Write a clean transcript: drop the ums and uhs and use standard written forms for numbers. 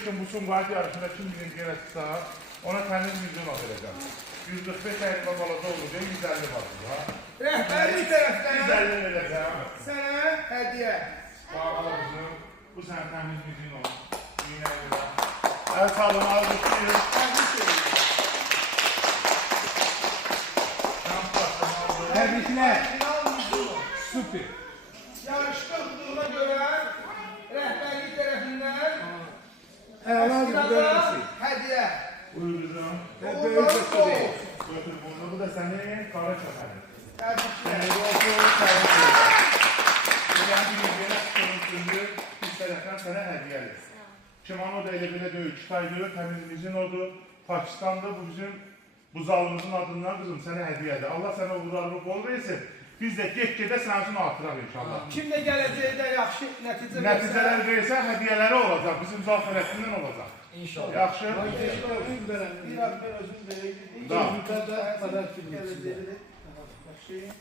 üçün bu Sumqayıt yarışında kim birinci yerə çıxsa, ona təmiz 100 manat verəcəm. 145 əyilmə balada olacaq, 150 manat. Rəhbərlik tərəfdən 150 verəcəm. sənə hədiyyə. Bax, qızım, bu sənin təmiz 100 manat. Yine verəm. Əl salın, alqışlayın. Təbriklər. Super. Yarışda hüququna görə rəhbərlik tərəfindən Əskiraza hədiyyə. Buyur qızım. Uğurlar olsun. Götür bunu, bu da sənin qara çəpənin. Təbriklər. Sənə olsun, təbriklər. Buradan birinci yerə çıxırıncı, biz tərəfdən sənə hədiyyədir. Kimano da elə belə deyil, Kitaydır, təmizimizin odur, Pakistan'da bu bizim bu zalımızın adından qızım sənə hədiyyədir. Allah sənə uğurlarını bol versin. Biz də get-gedə sənin üçün artıraq inşallah. Kim də gələcəkdə yaxşı nəticə Nəticələr versə, hədiyyələri olacaq, bizim zal fərəqsindən olacaq. İnşallah. Yaxşı. Biraz ben özüm vereyim. Da. Yukarıda kadar kim gələcəkdir. Başlayın.